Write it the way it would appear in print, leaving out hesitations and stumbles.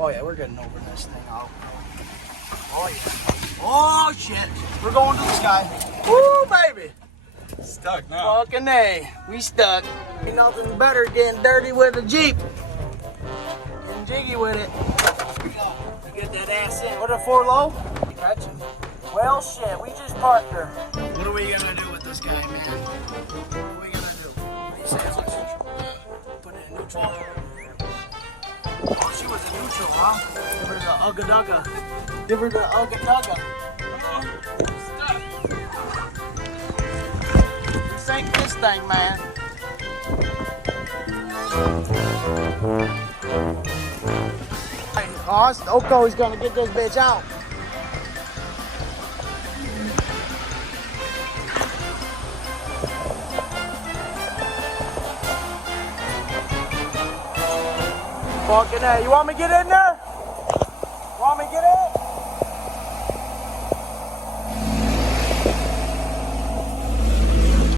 Oh yeah, we're getting over this thing out. Oh yeah. Oh shit. We're going to the sky. Woo, baby. Stuck now. Fucking A. We stuck. Ain't nothing better getting dirty with a Jeep. Getting jiggy with it. Get that ass in. What are 4 low? Catch him. Well, shit. We just parked her. What are we gonna do with this guy, man? What are we gonna do? What do you say? Put it in neutral. Oh, she was in neutral, huh? Give her the ugga dugga. Give her the ugga dugga. Sink this thing, man. Oh, Oko is gonna get this bitch out. Fucking A. You want me to get in there?